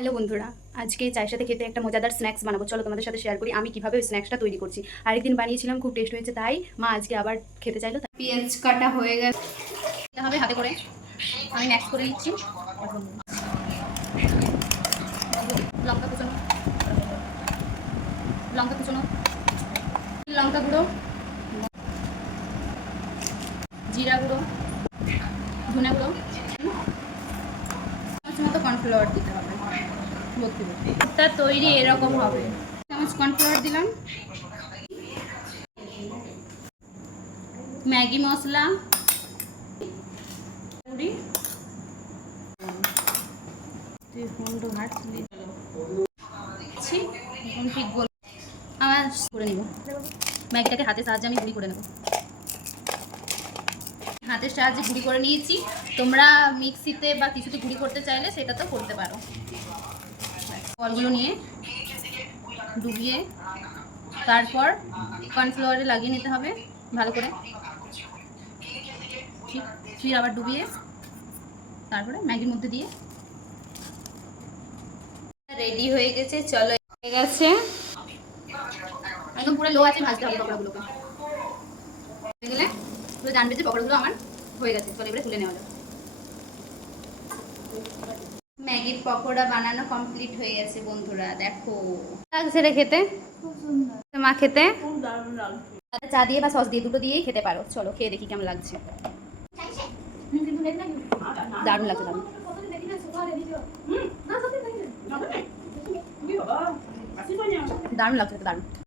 Hello বন্ধুরা, আজকে চায়ের সাথে খেতে একটা মজাদার স্ন্যাক্স বানাবো। চলো তোমাদের সাথে শেয়ার করি আমি কিভাবে ওই স্ন্যাক্সটা তৈরি করছি। আরেকদিন বানিয়েছিলাম, খুব টেস্ট হয়েছে, তাই মা আজকে আবার খেতে চাইলো। পেঁয়াজ কাটা হয়ে গেছে, এটা হবে হাতে করে আমি ম্যাক্স করে নিচ্ছি। লঙ্কা কুচনো, লঙ্কা কুচনো, লঙ্কা গুঁড়ো, জিরা গুঁড়ো, ধনে গুঁড়ো, মতো কর্নফ্লাওয়ার দিতে হবে। এটা তৈরি এরকম হবে। চামচ কর্নফ্লাওয়ার দিলাম, ম্যাগি মশলা, করে নিব। ম্যাগিটাকে হাতের সাহায্যে আমি গুঁড়ি করে নেব। হাতের সাহায্যে গুঁড়ি করে নিয়েছি। তোমরা মিক্সিতে বা কিছুতে গুঁড়ি করতে চাইলে সেটা তো করতে পারো। ফলগুলো নিয়ে ডুবিয়ে তারপর কর্নফ্লাওয়ারে লাগিয়ে নিতে হবে ভালো করে। ফির আবার ডুবিয়ে তারপরে ম্যাগির মধ্যে দিয়ে রেডি হয়ে গেছে। চলো, হয়ে গেছে, একদম পুরো লো আছে, ভাজতে হবে পকোড়াগুলোকে। হয়ে গেলে পুরো জানবে যে পকোড়াগুলো আমার হয়ে গেছে। চলো এবারে তুলে নেওয়া যাবে। ম্যাগির পকোড়া বানানো কমপ্লিট হয়ে গেছে বন্ধুরা, দেখো লাগছে রে খেতে। মা খেতে চা দিয়ে বা সস দিয়ে দুটো দিয়েই খেতে পারো। চলো খেয়ে দেখি কেমন লাগছে। দারুণ লাগছে, দারুণ লাগছে, দারুণ।